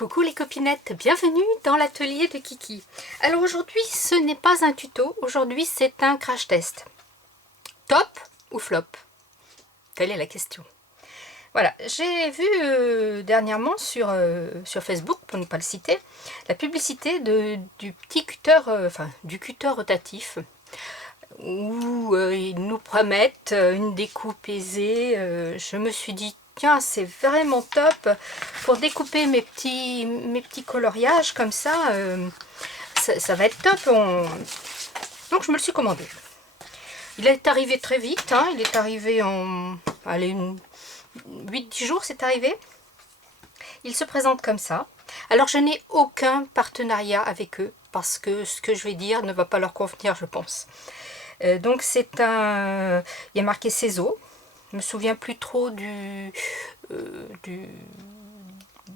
Coucou les copinettes, bienvenue dans l'atelier de Kiki. Alors aujourd'hui ce n'est pas un tuto, aujourd'hui c'est un crash test. Top ou flop? Telle est la question. Voilà, j'ai vu dernièrement sur Facebook, pour ne pas le citer, la publicité du petit cutter, du cutter rotatif, où ils nous promettent une découpe aisée. Je me suis dit, tiens, c'est vraiment top pour découper mes petits coloriages comme ça, ça va être top. Donc je me le suis commandé. Il est arrivé très vite, hein, il est arrivé en 8-10 jours, c'est arrivé. Il se présente comme ça. Alors je n'ai aucun partenariat avec eux parce que ce que je vais dire ne va pas leur convenir, je pense. Donc c'est un... Il y a marqué Cézo. Je me souviens plus trop de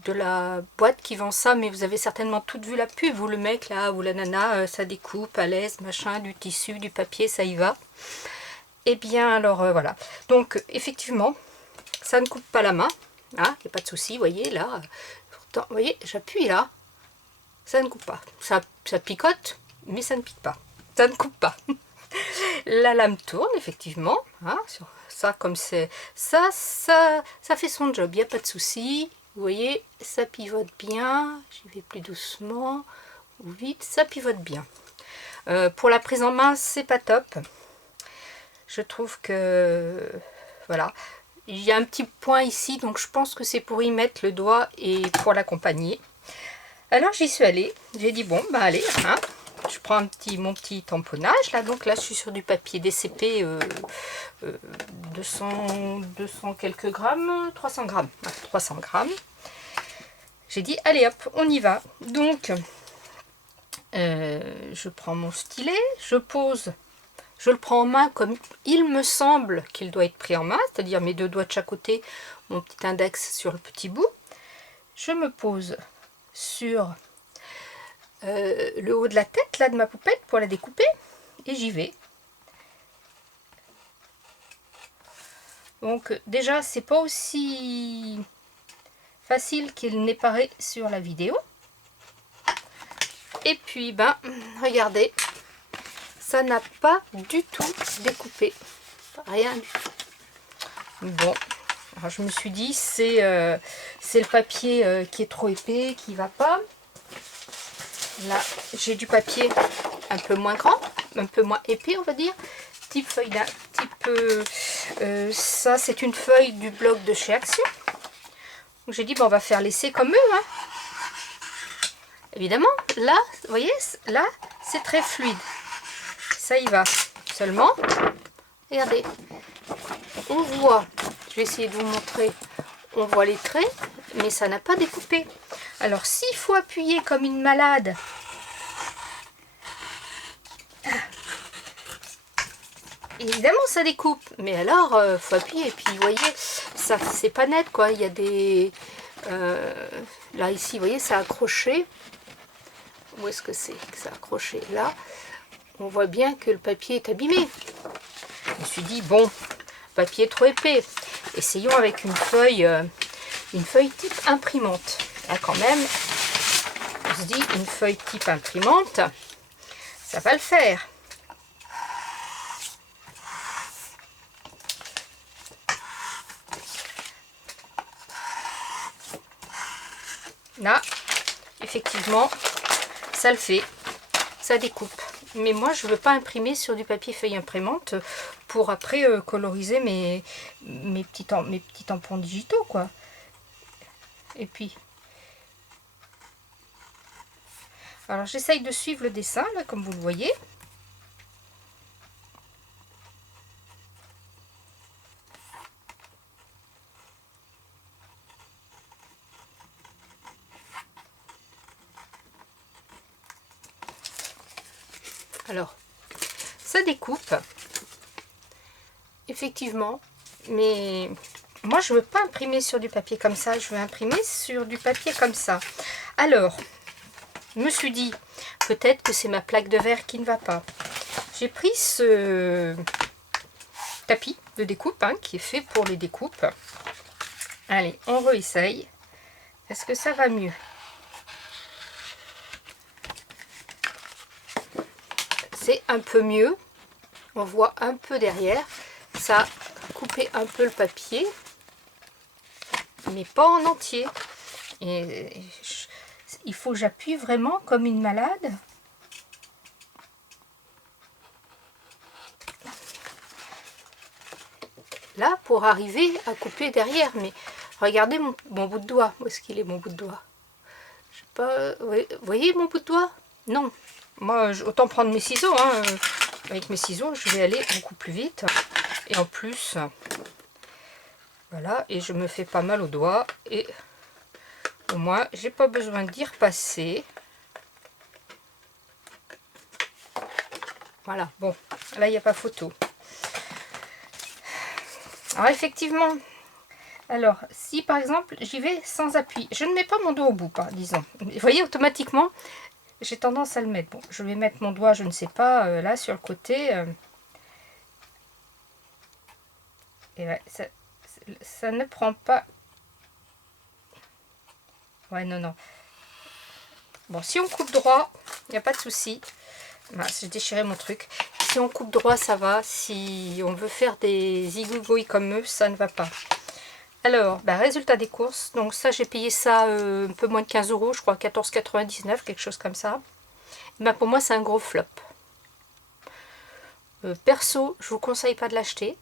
la boîte qui vend ça, mais vous avez certainement toutes vu la pub, ou le mec là, ou la nana, ça découpe à l'aise, machin, du tissu, du papier, ça y va. Et bien alors voilà. Donc effectivement, ça ne coupe pas la main, hein, il n'y a pas de souci, vous voyez là. Pourtant, vous voyez, j'appuie là, ça ne coupe pas. Ça picote, mais ça ne pique pas. Ça ne coupe pas. La lame tourne effectivement, hein, sur ça comme c'est ça fait son job, il n'y a pas de souci. Vous voyez, ça pivote bien, j'y vais plus doucement ou vite, ça pivote bien. Pour la prise en main, c'est pas top. Je trouve que voilà, il y a un petit point ici, donc je pense que c'est pour y mettre le doigt et pour l'accompagner. Alors j'y suis allée, j'ai dit bon bah allez, hein. Je prends mon petit tamponnage là, donc là je suis sur du papier DCP 200 quelques grammes, 300 grammes, 300 grammes. J'ai dit allez hop, on y va. Donc je prends mon stylet, je pose, je le prends en main comme il me semble qu'il doit être pris en main, c'est-à-dire mes deux doigts de chaque côté, mon petit index sur le petit bout. Je me pose sur le haut de la tête là de ma poupette pour la découper et j'y vais. Donc déjà c'est pas aussi facile qu'il n'est paraît sur la vidéo. Et puis ben regardez, ça n'a pas du tout découpé, rien du tout. Bon, alors je me suis dit c'est le papier qui est trop épais, qui va pas. Là, j'ai du papier un peu moins grand, un peu moins épais, on va dire. Type feuille d'un type... ça, c'est une feuille du blog de chez Action. Donc j'ai dit, bon, on va faire l'essai comme eux. Hein. Évidemment, là, vous voyez, là, c'est très fluide. Ça y va. Seulement, regardez, on voit, je vais essayer de vous montrer, on voit les traits, mais ça n'a pas découpé. Alors s'il faut appuyer comme une malade, évidemment ça découpe, mais alors faut appuyer. Et puis vous voyez, ça c'est pas net quoi, il y a des là ici vous voyez ça a accroché. Où est-ce que c'est que ça a accroché? Là on voit bien que le papier est abîmé. Je me suis dit bon, papier trop épais, essayons avec une feuille type imprimante. Là quand même, on se dit une feuille type imprimante, ça va le faire. Là, effectivement, ça le fait, ça découpe. Mais moi, je ne veux pas imprimer sur du papier feuille imprimante pour après coloriser mes petits tampons digitaux, quoi. Et puis... Alors j'essaye de suivre le dessin, là, comme vous le voyez. Alors, ça découpe, effectivement, mais moi je ne veux pas imprimer sur du papier comme ça, je veux imprimer sur du papier comme ça. Alors, je me suis dit, peut-être que c'est ma plaque de verre qui ne va pas. J'ai pris ce tapis de découpe hein, qui est fait pour les découpes. Allez, on réessaye. Est-ce que ça va mieux? c'est un peu mieux. On voit un peu derrière. Ça a coupé un peu le papier, mais pas en entier. Et il faut que j'appuie vraiment comme une malade. Là, pour arriver à couper derrière. Mais regardez mon bout de doigt. Où est-ce qu'il est, mon bout de doigt? Je sais pas. Vous voyez mon bout de doigt? Non. Moi, autant prendre mes ciseaux. Hein. Avec mes ciseaux, je vais aller beaucoup plus vite. Et en plus, voilà. Et je me fais pas mal au doigt. Et au moins, j'ai pas besoin d'y repasser. Voilà. Bon, là, il n'y a pas photo. Alors effectivement, alors si par exemple j'y vais sans appui, je ne mets pas mon doigt au bout, disons. Vous voyez, automatiquement, j'ai tendance à le mettre. Bon, je vais mettre mon doigt, je ne sais pas, là sur le côté. Et ouais, ça ne prend pas. Ouais, non, non. Bon, si on coupe droit, il n'y a pas de souci. Bah, j'ai déchiré mon truc. Si on coupe droit, ça va. Si on veut faire des zigouigouilles comme eux, ça ne va pas. Alors, bah, résultat des courses. Donc ça, j'ai payé ça un peu moins de 15 €, je crois 14,99 €, quelque chose comme ça. Bah, pour moi, c'est un gros flop. Perso, je vous conseille pas de l'acheter.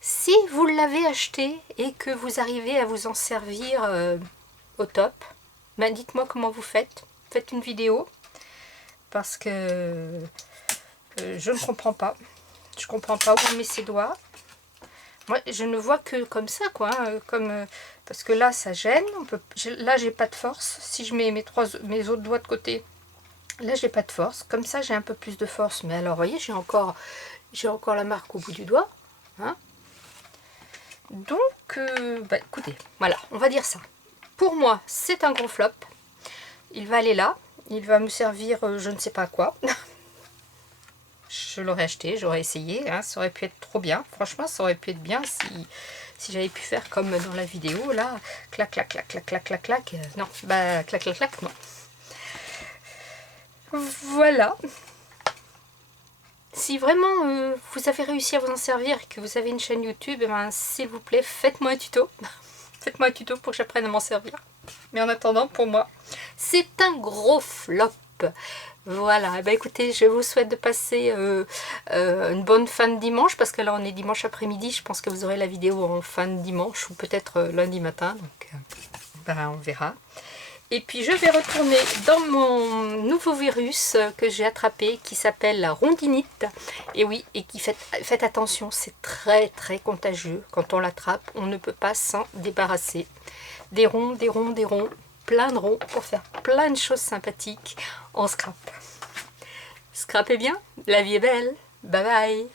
Si vous l'avez acheté et que vous arrivez à vous en servir au top, bah, dites-moi comment vous faites. Faites une vidéo. Parce que je ne comprends pas. Je comprends pas où on met ses doigts. Moi, je ne vois que comme ça, quoi. Hein, parce que là, ça gêne. Là, j'ai pas de force. Si je mets mes autres doigts de côté, là, j'ai pas de force. Comme ça, j'ai un peu plus de force. Mais alors, vous voyez, j'ai encore la marque au bout du doigt. Hein. Donc, bah, écoutez, voilà, on va dire ça. Pour moi, c'est un gros flop. Il va aller là. Il va me servir je ne sais pas quoi. Je l'aurais acheté, j'aurais essayé. Hein, ça aurait pu être trop bien. Franchement, ça aurait pu être bien si j'avais pu faire comme dans la vidéo. Là, clac, clac, clac, clac, clac, clac, clac. Non, bah, clac, clac, clac, non. Voilà. Si vraiment vous avez réussi à vous en servir et que vous avez une chaîne YouTube, eh ben, s'il vous plaît, faites-moi un tuto. Faites-moi un tuto pour que j'apprenne à m'en servir. Mais en attendant, pour moi, c'est un gros flop. Voilà, bah écoutez, je vous souhaite de passer une bonne fin de dimanche, parce que là on est dimanche après-midi, je pense que vous aurez la vidéo en fin de dimanche, ou peut-être lundi matin, donc ben, on verra. Et puis je vais retourner dans mon nouveau virus que j'ai attrapé, qui s'appelle la rondinite. Et oui, et qui faites attention, c'est très très contagieux. Quand on l'attrape, on ne peut pas s'en débarrasser. Des ronds, des ronds, des ronds, plein de ronds pour faire plein de choses sympathiques en scrap. Scrapez bien, la vie est belle. Bye bye.